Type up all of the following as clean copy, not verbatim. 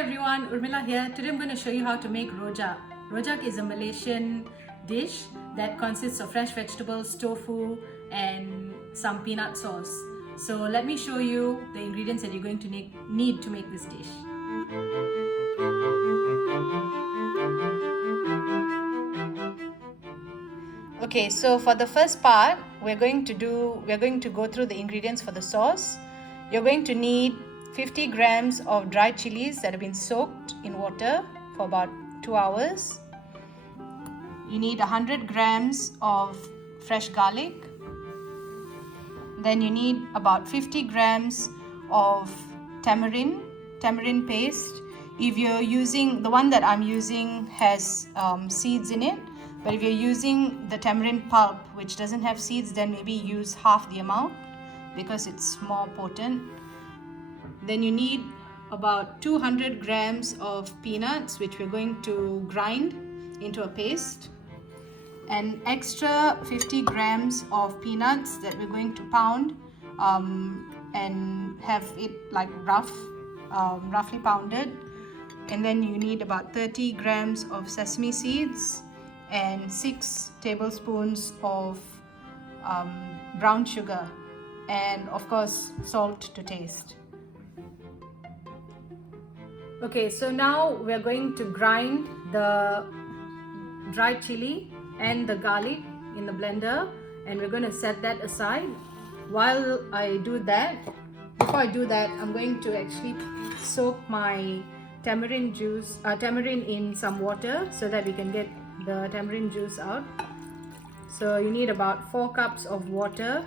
everyone, Urmila here. Today I'm going to show you how to make rojak. Rojak is a Malaysian dish that consists of fresh vegetables, tofu and some peanut sauce. So let me show you the ingredients that you're going to need to make this dish. Okay, so for the first part, we're going to go through the ingredients for the sauce. You're going to need 50 grams of dried chilies that have been soaked in water for about 2 hours. You need 100 grams of fresh garlic. Then you need about 50 grams of tamarind paste. If you're using, the one that I'm using has seeds in it, but if you're using the tamarind pulp which doesn't have seeds, then maybe use half the amount because it's more potent. Then you need about 200 grams of peanuts, which we're going to grind into a paste, and extra 50 grams of peanuts that we're going to pound and have it like roughly pounded. And then you need about 30 grams of sesame seeds and 6 tablespoons of brown sugar, and of course salt to taste. Okay, so now we're going to grind the dried chili and the garlic in the blender, and we're going to set that aside. While I do that, before I do that, I'm going to actually soak my tamarind in some water so that we can get the tamarind juice out. So you need about 4 cups of water.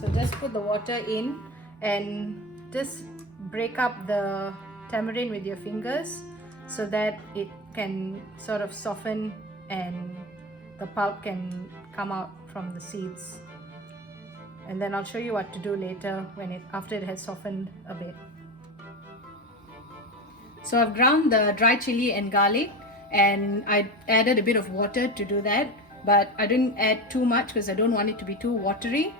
So just put the water in and just break up the tamarind with your fingers so that it can sort of soften and the pulp can come out from the seeds. And then I'll show you what to do later after it has softened a bit. So I've ground the dried chili and garlic, and I added a bit of water to do that, but I didn't add too much because I don't want it to be too watery.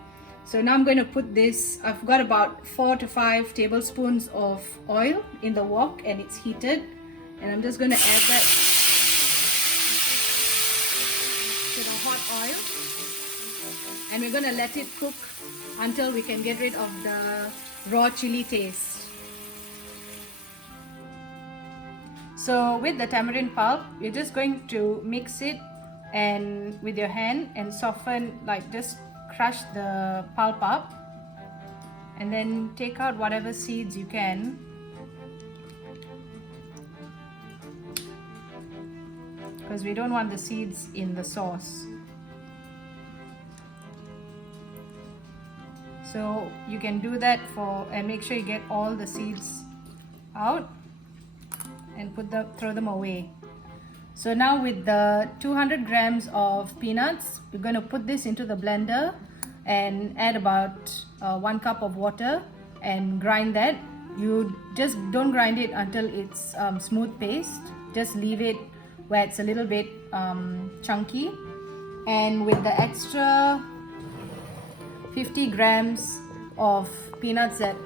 So now I'm going to put this, I've got about 4 to 5 tablespoons of oil in the wok and it's heated, and I'm just going to add that to the hot oil, and we're going to let it cook until we can get rid of the raw chili taste. So with the tamarind pulp, you're just going to mix it and with your hand and soften, like just crush the pulp up, and then take out whatever seeds you can. Because we don't want the seeds in the sauce. So you can do that and make sure you get all the seeds out and throw them away. So now with the 200 grams of peanuts, we're going to put this into the blender and add about 1 cup of water and grind that. You just don't grind it until it's smooth paste. Just leave it where it's a little bit chunky. And with the extra 50 grams of peanuts that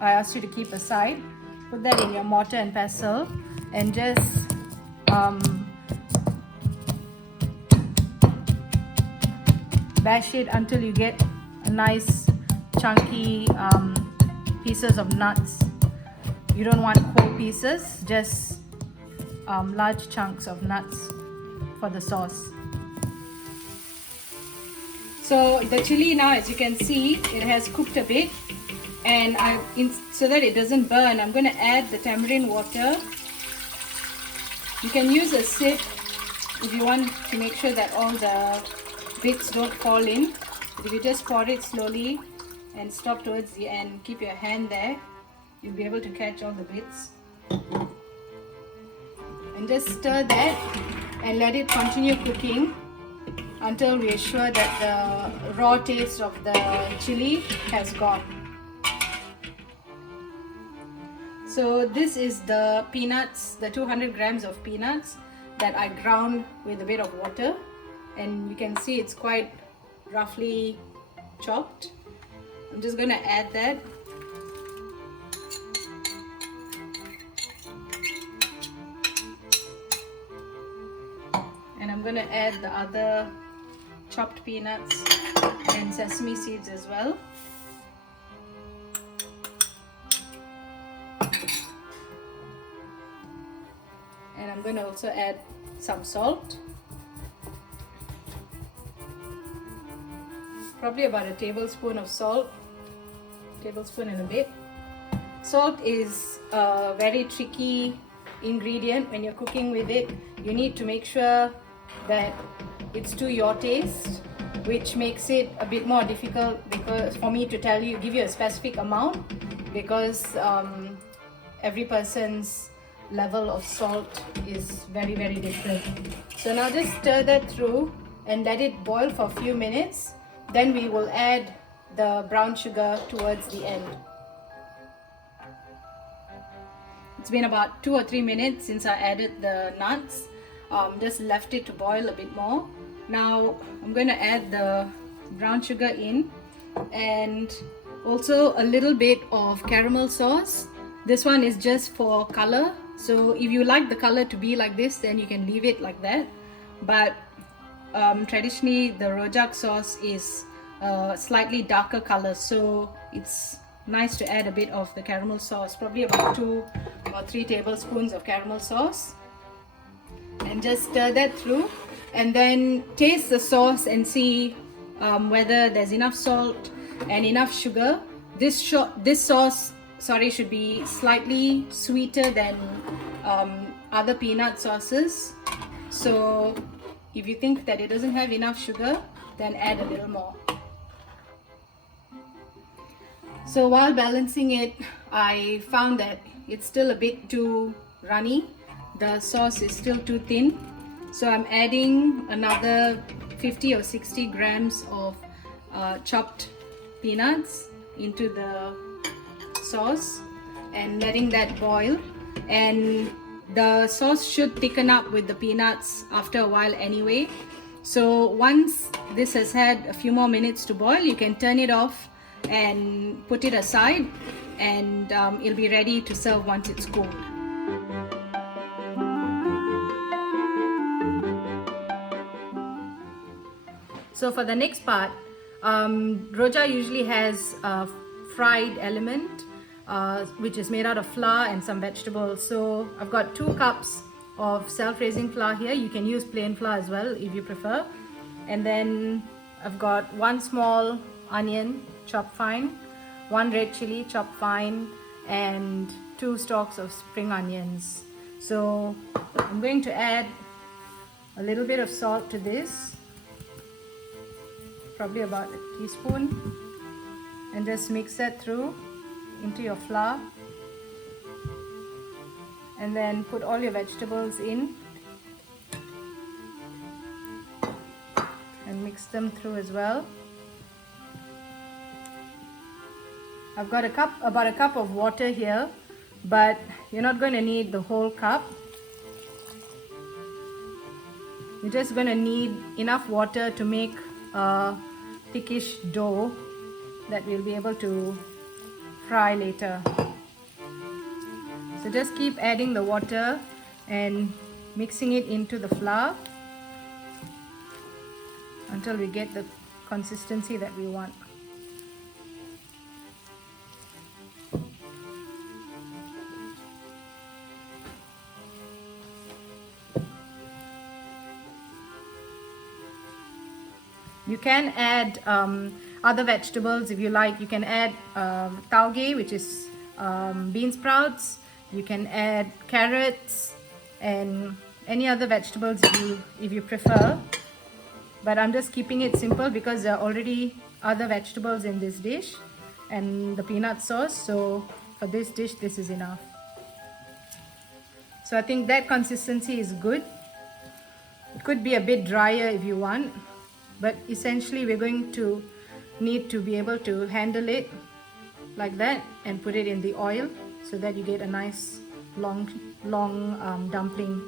I asked you to keep aside, put that in your mortar and pestle and just bash it until you get a nice chunky pieces of nuts. You don't want whole pieces, just large chunks of nuts for the sauce. So the chili now, as you can see, it has cooked a bit, and so that it doesn't burn, I'm going to add the tamarind water. You can use a sieve if you want to make sure that all the bits don't fall in. But if you just pour it slowly and stop towards the end, keep your hand there, you'll be able to catch all the bits. And just stir that and let it continue cooking until we are sure that the raw taste of the chili has gone. So this is the peanuts, the 200 grams of peanuts. that I ground with a bit of water, and you can see it's quite roughly chopped. I'm just going to add that. And I'm going to add the other chopped peanuts and sesame seeds as well. And I'm going to also add some salt. Probably about a tablespoon of salt, tablespoon and a bit. Salt is a very tricky ingredient when you're cooking with it. You need to make sure that it's to your taste, which makes it a bit more difficult because for me to give you a specific amount, because every person's level of salt is very, very different. So now just stir that through and let it boil for a few minutes. Then we will add the brown sugar towards the end. It's been about 2 or 3 minutes since I added the nuts. Just left it to boil a bit more. Now I'm going to add the brown sugar in, and also a little bit of caramel sauce. This one is just for color, so if you like the color to be like this, then you can leave it like that. But traditionally the rojak sauce is slightly darker color, so it's nice to add a bit of the caramel sauce, probably about 2 or 3 tablespoons of caramel sauce, and just stir that through, and then taste the sauce and see whether there's enough salt and enough sugar. This sauce should be slightly sweeter than other peanut sauces, so if you think that it doesn't have enough sugar, then add a little more. So while balancing it, I found that it's still a bit too runny. The sauce is still too thin. So I'm adding another 50 or 60 grams of chopped peanuts into the sauce and letting that boil. And the sauce should thicken up with the peanuts after a while anyway. So once this has had a few more minutes to boil, you can turn it off and put it aside, and it'll be ready to serve once it's cooled. So for the next part, rojak usually has a fried element which is made out of flour and some vegetables. So I've got 2 cups of self-raising flour here. You can use plain flour as well if you prefer. And then I've got 1 small onion chopped fine, 1 red chili chopped fine, and 2 stalks of spring onions. So I'm going to add a little bit of salt to this, probably about a teaspoon, and just mix that through into your flour, and then put all your vegetables in and mix them through as well. I've got about a cup of water here, but you're not going to need the whole cup. You're just going to need enough water to make a thickish dough that we'll be able to fry later. So just keep adding the water and mixing it into the flour until we get the consistency that we want. You can add other vegetables if you like. You can add tauge, which is bean sprouts. You can add carrots and any other vegetables if you prefer. But I'm just keeping it simple because there are already other vegetables in this dish and the peanut sauce. So for this dish, this is enough. So I think that consistency is good. It could be a bit drier if you want, but essentially we're going to need to be able to handle it like that and put it in the oil so that you get a nice long dumpling.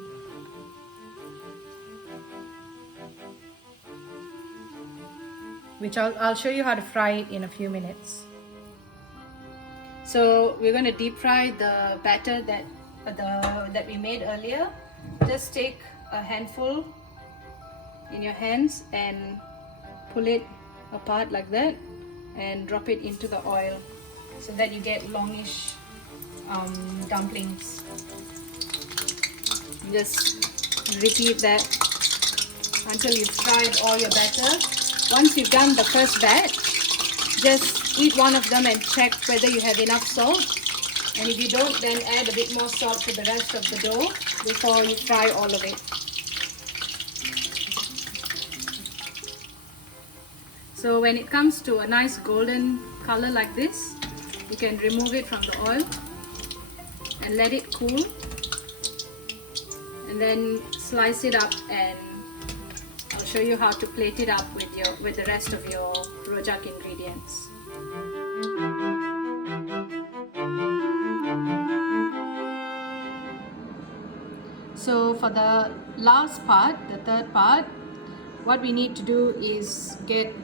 which I'll show you how to fry it in a few minutes. So we're going to deep fry the batter that we made earlier. Just take a handful in your hands and pull it apart like that and drop it into the oil so that you get longish dumplings. Just repeat that until you've fried all your batter. Once you've done the first batch, just eat one of them and check whether you have enough salt, and if you don't, then add a bit more salt to the rest of the dough before you fry all of it. So when it comes to a nice golden color like this, you can remove it from the oil and let it cool, and then slice it up, and I'll show you how to plate it up with the rest of your rojak ingredients. So for the last part, the third part, what we need to do is get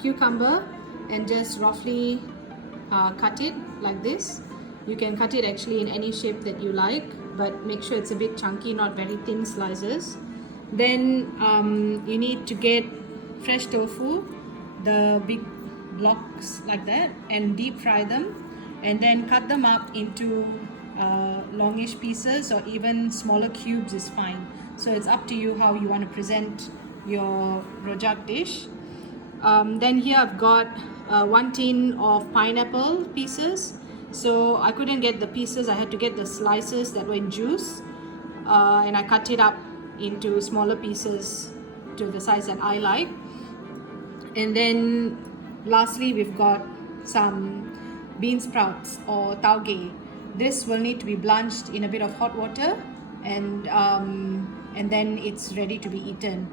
cucumber and just roughly cut it like this. You can cut it actually in any shape that you like, but make sure it's a bit chunky, not very thin slices. Then you need to get fresh tofu, the big blocks like that, and deep fry them, and then cut them up into longish pieces, or even smaller cubes is fine. So it's up to you how you want to present your rojak dish. Then here I've got 1 tin of pineapple pieces. So I couldn't get the pieces, I had to get the slices that were in juice, and I cut it up into smaller pieces to the size that I like. And then lastly, we've got some bean sprouts or tauge. This will need to be blanched in a bit of hot water, and then it's ready to be eaten.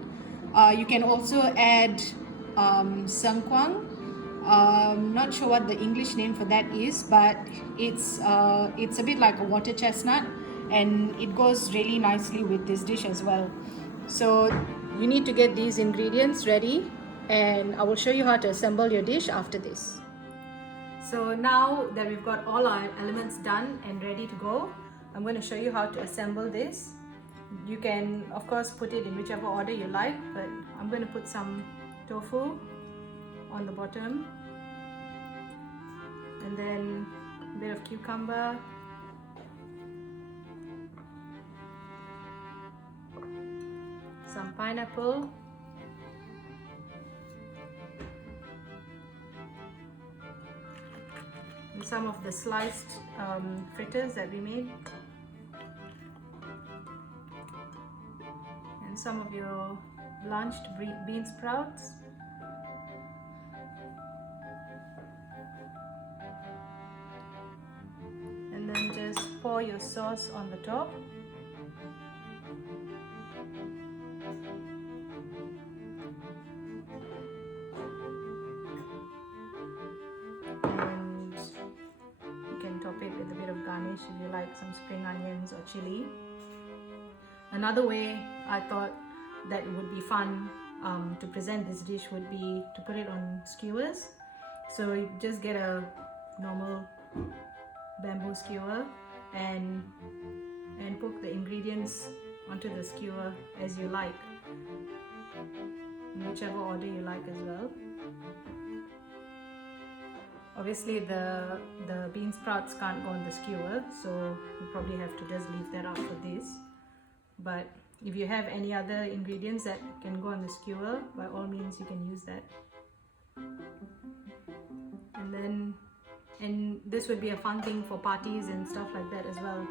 You can also add sengkuang. Not sure what the English name for that is, but it's a bit like a water chestnut, and it goes really nicely with this dish as well. So you need to get these ingredients ready, and I will show you how to assemble your dish after this. So now that we've got all our elements done and ready to go, I'm going to show you how to assemble this. You can of course put it in whichever order you like, but I'm going to put some tofu on the bottom, and then a bit of cucumber, some pineapple, and some of the sliced fritters that we made, and some of your blanched bean sprouts, and then just pour your sauce on the top. And you can top it with a bit of garnish if you like some spring onions or chili. Another way I thought that it would be fun to present this dish would be to put it on skewers. So you just get a normal bamboo skewer and put the ingredients onto the skewer as you like, in whichever order you like as well. Obviously the bean sprouts can't go on the skewer, so you probably have to just leave that out for this. But if you have any other ingredients that can go on the skewer, by all means you can use that. And this would be a fun thing for parties and stuff like that as well.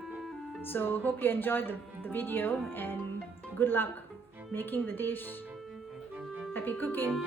So hope you enjoyed the video, and good luck making the dish. Happy cooking!